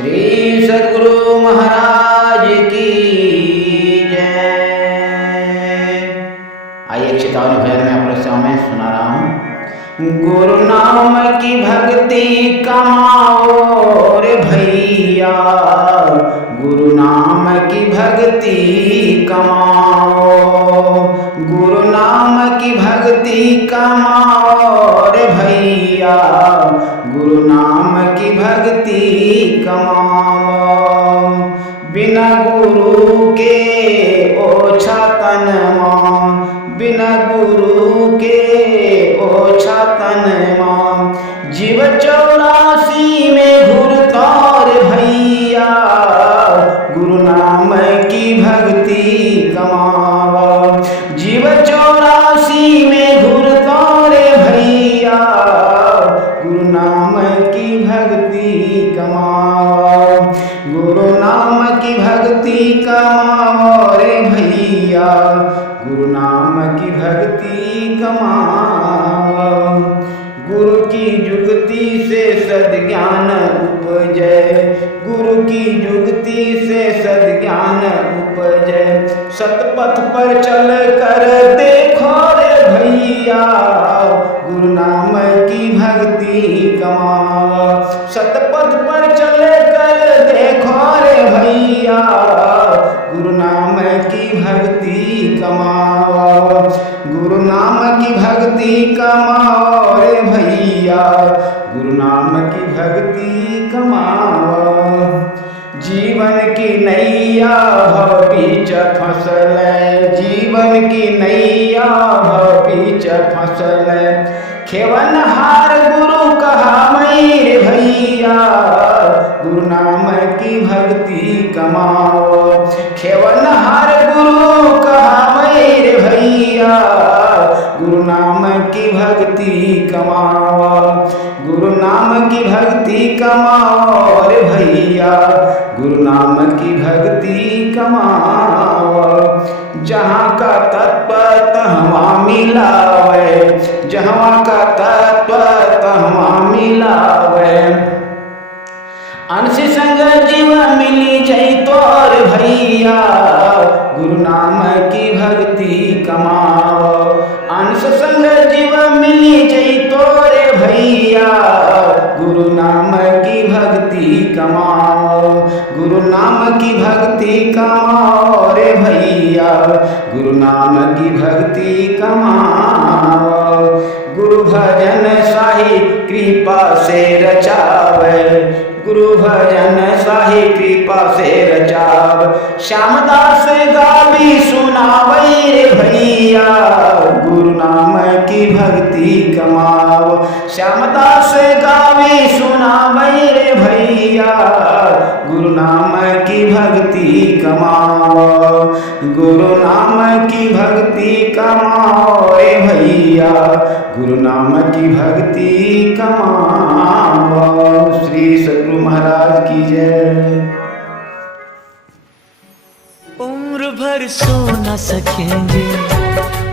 श्री सद्गुरु महाराज की जय। आइए चेतावनी भजन में आप लोग सामने सुना रहा हूँ। गुरु नाम की भक्ति कमाओ रे भैया, गुरु नाम की भक्ति कमाओ, गुरु नाम की भक्ति कमाओ रे भैया, गुरु नाम की भक्ति कमाओ। बिना गुरु के ओछा तन मां, बिना गुरु के ओछा तन मां, जीव 84 में घुरता रे भैया, गुरु नाम की भक्ति कमाओ। जीव 84 में घुरता रे भैया, गुरु नाम की भक्ति कमाओ, गुरु नाम की भक्ति कमाओ रे भैया, गुरु नाम की भक्ति कमाओ। गुरु की जुगति से सद्ज्ञान उपजै, गुरु की जुगति से सद्ज्ञान उपजै। सतपथ पर चल कर देखो रे भैया, गुरु नाम की भक्ति कमाओ। सतपथ पर चल कर देखो रे भैया, गुरु नाम की भक्ति कमाओ, गुरु नाम की भक्ति कमाओ रे भैया, गुरु नाम की भक्ति कमाओ। जीवन की नैया भव बीच फसल, जीवन की नैया भव बीच फसल, खेवन हार गुरु कहा रे भैया, गुरु नाम की भक्ति कमाओ। खेवन हार गुरु कहा रे भैया, गुरु नाम की भक्ति कमाओ, गुरु नाम की भक्ति कमाओ रे भैया, गुरु नाम की भक्ति कमाओ। जहाँ का तत्व तहवा मिलावे, जहाँ का तत्व तहवा मिलावे, अंश संग जीव मिली जई तोर भैया, गुरु नाम की भक्ति कमाओ। अंश संग जीव मिली जई तोरे भैया, गुरु नाम की भक्ति कमाओ, गुरु नाम की भक्ति कमाओ रे भैया, गुरु नाम की भक्ति कमाओ। गुरु भजन साही कृपा से रचावे, गुरु भजन साही कृपा से रचाव। श्यामदास गावी सुनावै रे भैया, गुरु नाम की भक्ति कमाओ। श्यामदास गावी सुनावै रे भैया, गुरु नाम की भक्ति कमाओ, गुरु नाम की भक्ति कमाओ रे भैया, गुरु नाम की भक्ति कमाओ। श्री सद्गुरु महाराज की जय। उम्र भर सो न सकेंगे